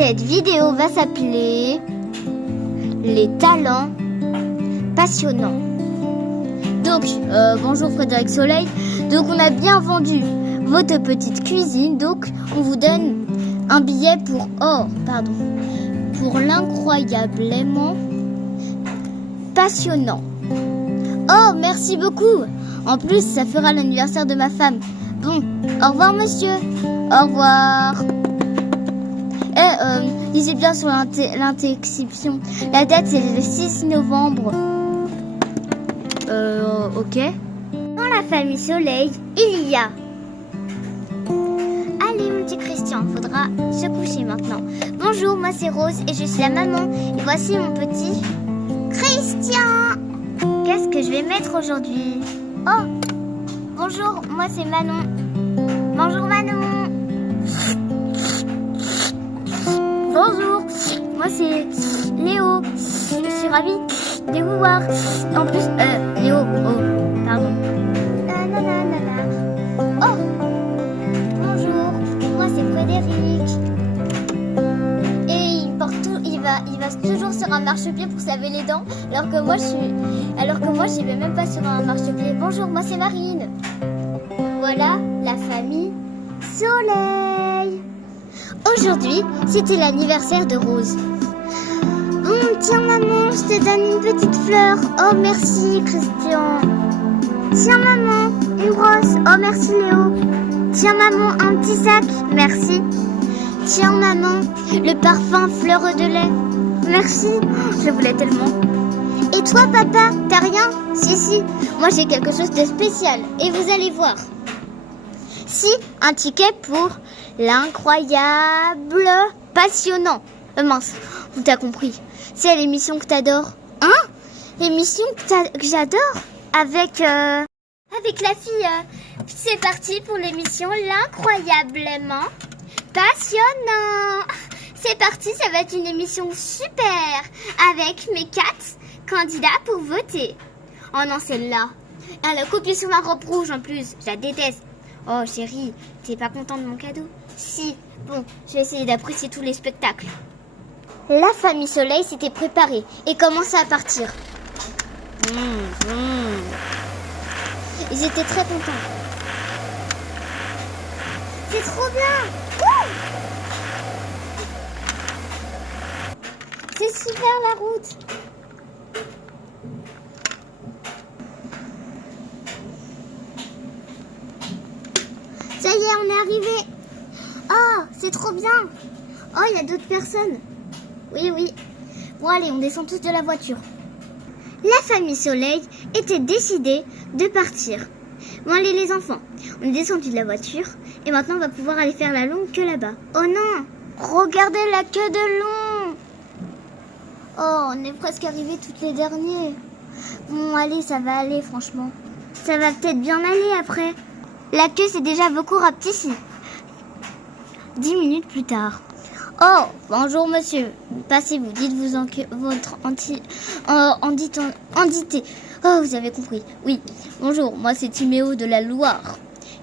Cette vidéo va s'appeler Les talents passionnants. Donc, bonjour Frédéric Soleil. Donc, on a bien vendu votre petite cuisine. Donc, on vous donne un billet pour l'incroyablement passionnant. Oh, merci beaucoup. En plus, ça fera l'anniversaire de ma femme. Bon, au revoir monsieur. Au revoir. Lisez bien sur l'inscription. La date, c'est le 6 novembre. Ok. Dans la famille Soleil, il y a... Allez, mon petit Christian, faudra se coucher maintenant. Bonjour, moi c'est Rose et je suis la maman. Et voici mon petit Christian. Qu'est-ce que je vais mettre aujourd'hui? Oh, bonjour, moi c'est Manon. Bonjour Manon. Bonjour, moi c'est Léo. Je suis ravie de vous voir. En plus, Léo, pardon. Oh, bonjour, moi c'est Frédéric. Et il va toujours sur un marchepied pour se laver les dents, alors que moi j'y vais même pas sur un marchepied. Bonjour, moi c'est Marine. Voilà la famille Soleil. Aujourd'hui, c'était l'anniversaire de Rose. Tiens maman, je te donne une petite fleur. Oh merci Christian. Tiens maman, une rose. Oh merci Léo. Tiens maman, un petit sac. Merci. Tiens maman, le parfum fleur de lait. Merci, je voulais tellement. Et toi papa, t'as rien? Si, moi j'ai quelque chose de spécial. Et vous allez voir. Si, un ticket pour l'incroyable passionnant. Mince, vous t'as compris. C'est l'émission que t'adores. Hein? L'émission que j'adore? Avec la fille. C'est parti pour l'émission l'incroyablement passionnant. C'est parti, ça va être une émission super. Avec mes 4 candidats pour voter. Oh non, celle-là. Elle a copié sur ma robe rouge en plus. Je la déteste. Oh chérie, t'es pas contente de mon cadeau? Si, bon, je vais essayer d'apprécier tous les spectacles. La famille Soleil s'était préparée et commençait à partir. Ils étaient très contents. C'est trop bien! C'est super la route! Ça y est, on est arrivé. Oh, c'est trop bien. Oh, il y a d'autres personnes. Oui. Bon, allez, on descend tous de la voiture. La famille Soleil était décidée de partir. Bon, allez, les enfants, on est descendu de la voiture et maintenant on va pouvoir aller faire la longue queue là-bas. Oh non, regardez la queue de long. Oh, on est presque arrivés toutes les derniers. Bon, allez, ça va aller, franchement. Ça va peut-être bien aller après. La queue s'est déjà beaucoup rapetissée. 10 minutes plus tard. Oh, bonjour monsieur. Passez-vous, dites-vous votre entité. Oh, vous avez compris. Oui, bonjour, moi c'est Timéo de la Loire.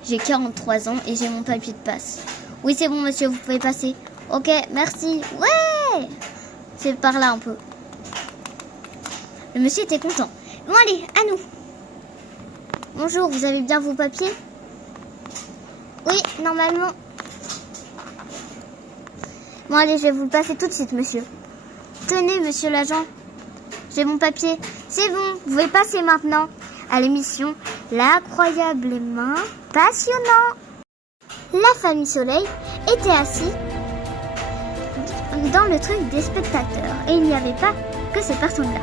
J'ai 43 ans et j'ai mon papier de passe. Oui, c'est bon monsieur, vous pouvez passer. Ok, merci. Ouais! C'est par là un peu. Le monsieur était content. Bon allez, à nous. Bonjour, vous avez bien vos papiers? Oui, normalement. Bon, allez, je vais vous le passer tout de suite, monsieur. Tenez, monsieur l'agent. J'ai mon papier. C'est bon, vous pouvez passer maintenant à l'émission L'incroyablement passionnant. La famille Soleil était assise dans le truc des spectateurs. Et il n'y avait pas que ces personnes-là.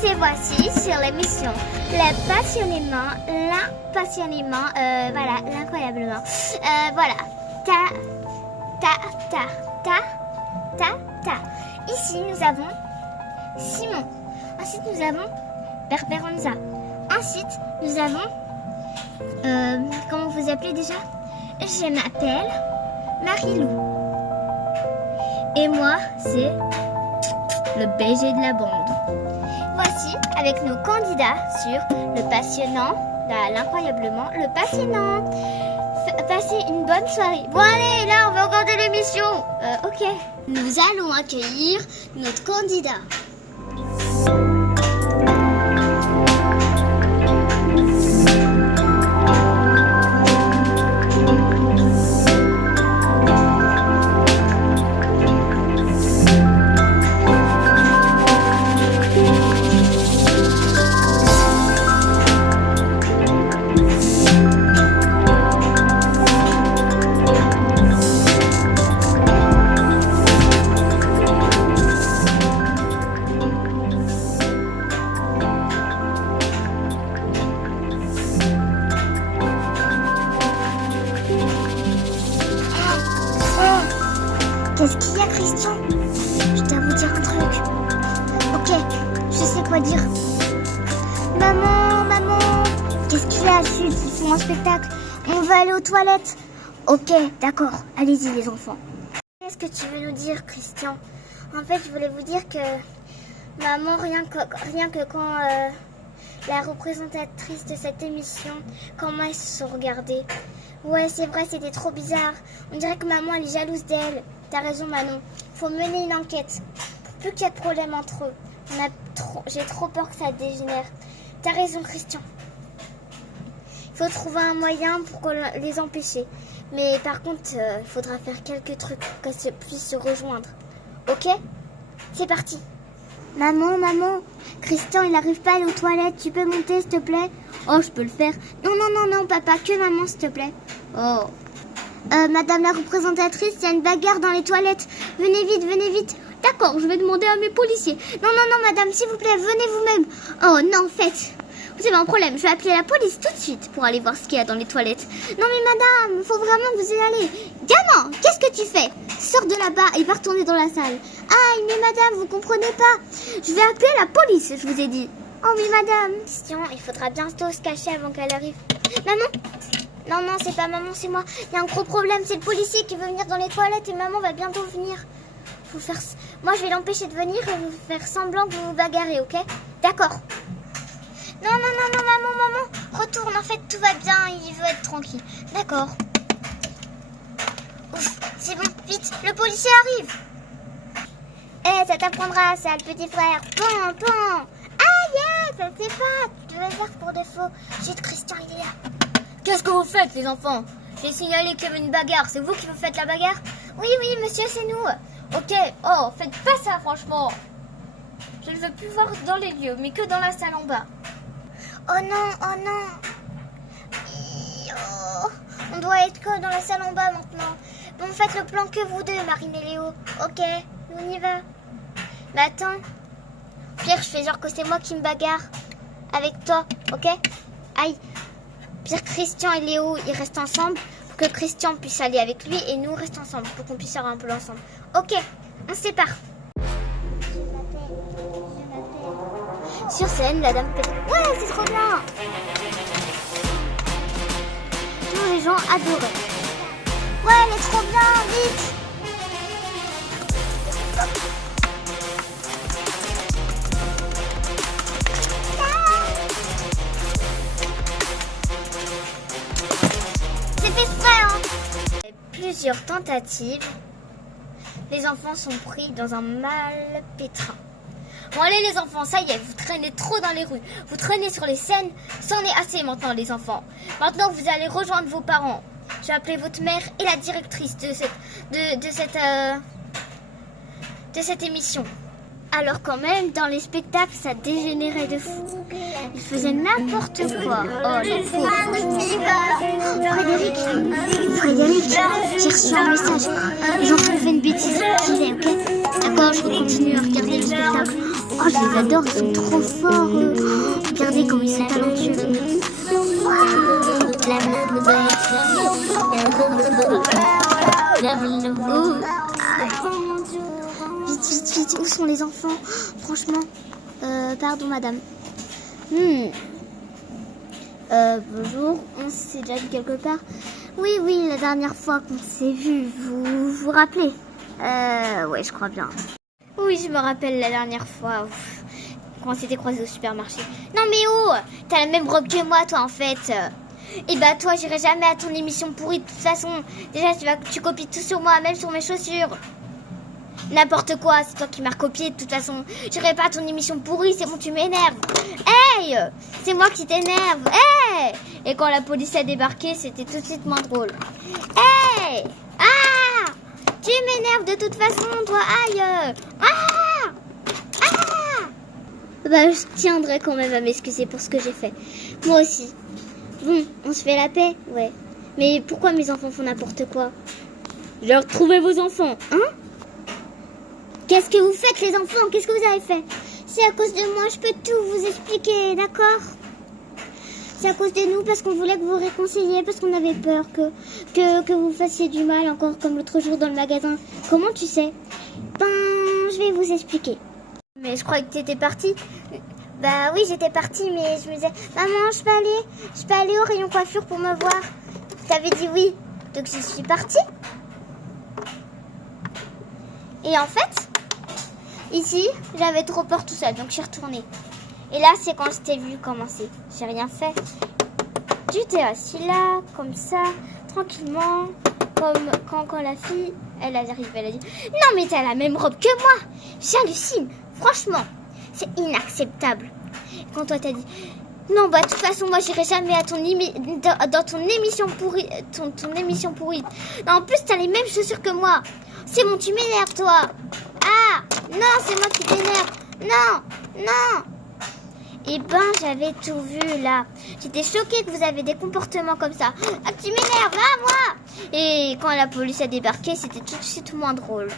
C'est voici sur l'émission l'incroyablement. Voilà. Ici, nous avons Simon. Ensuite, nous avons Berberanza. Ensuite, nous avons... comment vous appelez déjà? Je m'appelle Marilou. Et moi, c'est le BG de la bande. Voici avec nos candidats sur le passionnant, l'incroyablement, le passionnant. passer une bonne soirée. Bon allez, là on va regarder l'émission. Ok. Nous allons accueillir notre candidat. Qu'est-ce qu'il y a, Christian? Je dois vous dire un truc. Ok, je sais quoi dire. Maman, qu'est-ce qu'il y a, Chut, ils font un spectacle. On va aller aux toilettes. Ok, d'accord, allez-y les enfants. Qu'est-ce que tu veux nous dire, Christian? En fait, je voulais vous dire que maman, rien que quand la représentatrice de cette émission, comment elles se sont regardées. Ouais, c'est vrai, c'était trop bizarre. On dirait que maman, elle est jalouse d'elle. T'as raison, Manon. Faut mener une enquête. Pour plus qu'il y ait de problème entre eux. J'ai trop peur que ça dégénère. T'as raison, Christian. Il faut trouver un moyen pour les empêcher. Mais par contre, il faudra faire quelques trucs pour qu'elles puissent se rejoindre. Ok? C'est parti. Maman, Christian, il n'arrive pas à aller aux toilettes. Tu peux monter, s'il te plaît? Oh, je peux le faire. Non, papa, que maman, s'il te plaît. Oh. Madame la représentatrice, il y a une bagarre dans les toilettes. Venez vite. D'accord, je vais demander à mes policiers. Non, madame, s'il vous plaît, venez vous-même. Oh, non, faites. Vous avez un problème, je vais appeler la police tout de suite pour aller voir ce qu'il y a dans les toilettes. Non, mais madame, faut vraiment que vous y allez. Gamin, qu'est-ce que tu fais? Sors de là-bas et va retourner dans la salle. Aïe, mais madame, vous comprenez pas. Je vais appeler la police, je vous ai dit. Oh, mais madame. Christian, il faudra bientôt se cacher avant qu'elle arrive. Maman? Non, c'est pas maman, c'est moi. Il y a un gros problème, c'est le policier qui veut venir dans les toilettes et maman va bientôt venir. Moi, je vais l'empêcher de venir et vous faire semblant que vous vous bagarrez, ok? D'accord. Non, maman, retourne, en fait, tout va bien, il veut être tranquille. D'accord. Ouf, c'est bon, vite, le policier arrive. Ça t'apprendra, ça, le petit frère. Pan. Ah, yes, ça c'est pas. Tu devais faire pour défaut. Chut, Christian, il est là. Qu'est-ce que vous faites, les enfants? J'ai signalé qu'il y avait une bagarre. C'est vous qui vous faites la bagarre? Oui, monsieur, c'est nous. Ok. Oh, faites pas ça, franchement. Je ne veux plus voir dans les lieux, mais que dans la salle en bas. Oh non. On doit être que dans la salle en bas maintenant. Bon, faites le plan que vous deux, Marine et Léo. Ok, on y va. Mais attends. Pierre, je fais genre que c'est moi qui me bagarre avec toi, ok? Aïe. Pierre, Christian et Léo, ils restent ensemble pour que Christian puisse aller avec lui et nous restons ensemble pour qu'on puisse faire un peu ensemble. Ok, on se sépare. Je m'appelle. Sur scène, la dame peut... Ouais, c'est trop bien. Tous les gens adoraient. Ouais, elle est trop bien, vite. Plusieurs tentatives, les enfants sont pris dans un mal pétrin. Bon allez les enfants, ça y est, vous traînez trop dans les rues, vous traînez sur les scènes, c'en est assez maintenant les enfants. Maintenant vous allez rejoindre vos parents. Je vais appeler votre mère et la directrice de cette émission. Alors quand même, dans les spectacles, ça dégénérait de fou. Ils faisaient n'importe quoi. Oh, le pauvre. Frédéric, j'ai reçu un message. Les enfants ont fait une bêtise. J'y vais, ok? D'accord, je continue à regarder le spectacle. Oh, je les adore, ils sont trop forts. Regardez comme ils sont talentueux. Vite, où sont les enfants? Franchement, pardon madame. Bonjour, on s'est déjà vu quelque part? Oui, la dernière fois qu'on s'est vu, vous vous rappelez? Ouais, je crois bien. Oui, je me rappelle la dernière fois, quand on s'était croisés au supermarché. Non mais oh, t'as la même robe que moi toi en fait. Et bah toi, j'irai jamais à ton émission pourrie. De toute façon, déjà, tu copies tout sur moi, même sur mes chaussures. N'importe quoi, c'est toi qui m'as recopié. De toute façon, j'irai pas à ton émission pourrie. C'est bon, tu m'énerves. Hey, c'est moi qui t'énerve. Hey. Et quand la police a débarqué, c'était tout de suite moins drôle. Hey. Ah, tu m'énerves de toute façon, toi. Aïe. Ah. Ah. Bah, je tiendrai quand même à m'excuser pour ce que j'ai fait. Moi aussi. Bon, on se fait la paix, ouais. Mais pourquoi mes enfants font n'importe quoi? J'ai retrouvé vos enfants, hein? Qu'est-ce que vous faites, les enfants? Qu'est-ce que vous avez fait? C'est à cause de moi, je peux tout vous expliquer, d'accord? C'est à cause de nous, parce qu'on voulait que vous réconciliez, parce qu'on avait peur que vous fassiez du mal, encore comme l'autre jour dans le magasin. Comment tu sais? Ben, je vais vous expliquer. Mais je croyais que tu étais partie. Bah oui, j'étais partie, mais je me disais, maman, je peux aller au rayon coiffure pour me voir. T'avais dit oui, donc je suis partie. Et en fait, ici, j'avais trop peur tout seul, donc je suis retournée. Et là, c'est quand je t'ai vu commencer. J'ai rien fait. J'étais assise là, comme ça, tranquillement, comme quand la fille, elle arrive, elle a dit, non mais t'as la même robe que moi. J'hallucine, franchement. C'est inacceptable. Quand toi t'as dit non, bah de toute façon moi j'irai jamais à dans ton émission pourrie, ton émission pourrie. Non, en plus t'as les mêmes chaussures que moi. C'est bon, tu m'énerves toi. Ah non, c'est moi qui t'énerve. Non. Et ben j'avais tout vu là. J'étais choquée que vous avez des comportements comme ça. Ah, tu m'énerves, ah moi. Et quand la police a débarqué, c'était tout de suite moins drôle.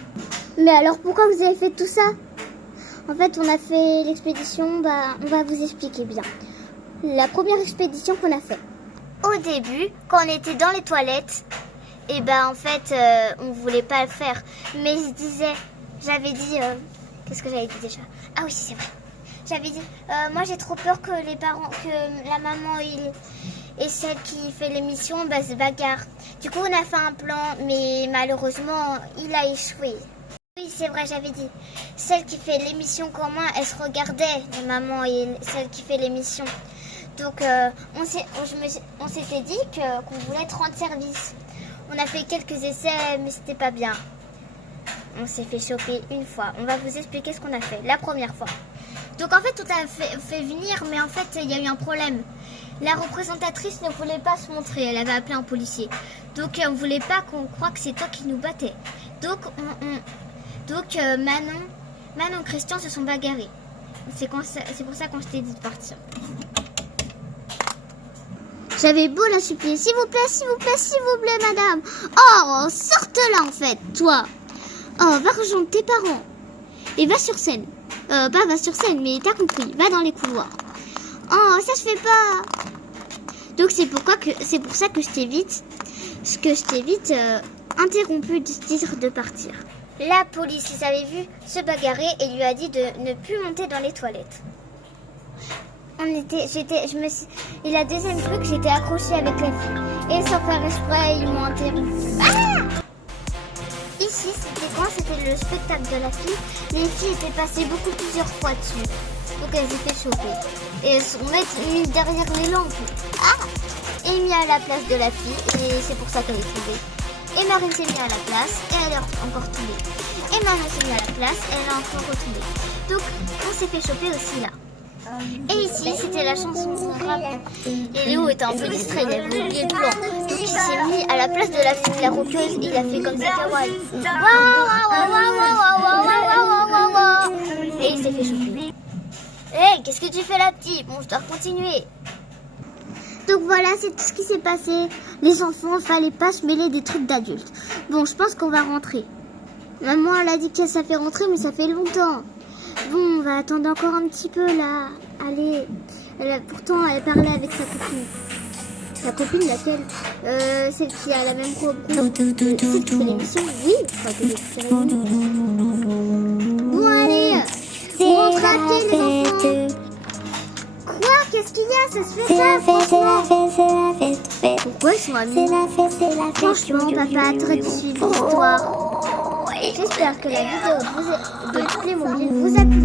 Mais alors pourquoi vous avez fait tout ça? En fait, on a fait l'expédition, bah, on va vous expliquer bien. La première expédition qu'on a fait. Au début, quand on était dans les toilettes, et bah en fait, on voulait pas le faire. Mais j'avais dit, qu'est-ce que j'avais dit déjà? Ah oui, c'est vrai. J'avais dit, moi j'ai trop peur que les parents, que la maman et celle qui fait l'émission, bah, se bagarrent. Du coup, on a fait un plan, mais malheureusement, il a échoué. Oui, c'est vrai, j'avais dit. Celle qui fait l'émission commun, elle se regardait, la maman et celle qui fait l'émission. Donc, on s'était dit qu'on voulait être rendre service. On a fait quelques essais, mais c'était pas bien. On s'est fait choper une fois. On va vous expliquer ce qu'on a fait, la première fois. Donc, en fait, on t'a fait venir, mais en fait, il y a eu un problème. La représentatrice ne voulait pas se montrer, elle avait appelé un policier. Donc, on voulait pas qu'on croie que c'est toi qui nous battais. Donc, Manon et Christian se sont bagarrés. C'est pour ça qu'on s'était dit de partir. J'avais beau la supplier, s'il vous plaît, madame. Oh, sorte-là en fait, toi. Oh, va rejoindre tes parents. Et va sur scène. Pas va sur scène, mais t'as compris, va dans les couloirs. Oh, ça se fait pas. Donc c'est pour ça que je t'ai vite interrompu de dire de partir. La police les avait vus se bagarrer et lui a dit de ne plus monter dans les toilettes. Il a deuxième cru que j'étais accrochée avec la fille. Et sans faire exprès, ils m'ont interrompu. Ah! Ici, c'était le spectacle de la fille. Les filles étaient passées plusieurs fois dessus. Donc elles étaient choquées. Et elles sont mises derrière les lampes. Ah! Et mis à la place de la fille. Et c'est pour ça qu'elle est tombée. Et Marine s'est mise à la place. Et elle est encore tombée. Et Manon s'est mise à la place. Et elle est encore retombée. Donc on s'est fait choper aussi là. Et ici, c'était la chanson rap. Et Léo était un peu distrait, il avait oublié le plan. Donc il s'est mis à la place de la fille, la rockeuse, et il a fait comme ça, kawaii. Et il s'est fait choper. Hey, qu'est-ce que tu fais là, petit? Bon, je dois continuer. Donc voilà, c'est tout ce qui s'est passé. Les enfants, il fallait pas se mêler des trucs d'adultes. Bon, je pense qu'on va rentrer. Maman, elle a dit que ça fait rentrer, mais ça fait longtemps. Bon, on va attendre encore un petit peu là. Allez. Pourtant, elle parlait avec sa copine. Sa copine, laquelle? Celle qui a la même robe. Celle qui fait l'émission? Oui. Bon, allez. On rentre à pied, les enfants. Quoi? Qu'est-ce qu'il y a? Ça se fait ça, franchement. Pourquoi ils sont amis? Franchement, papa, t'aurais dû suivre l'histoire. J'espère que la vidéo de Playmobil vous a plu.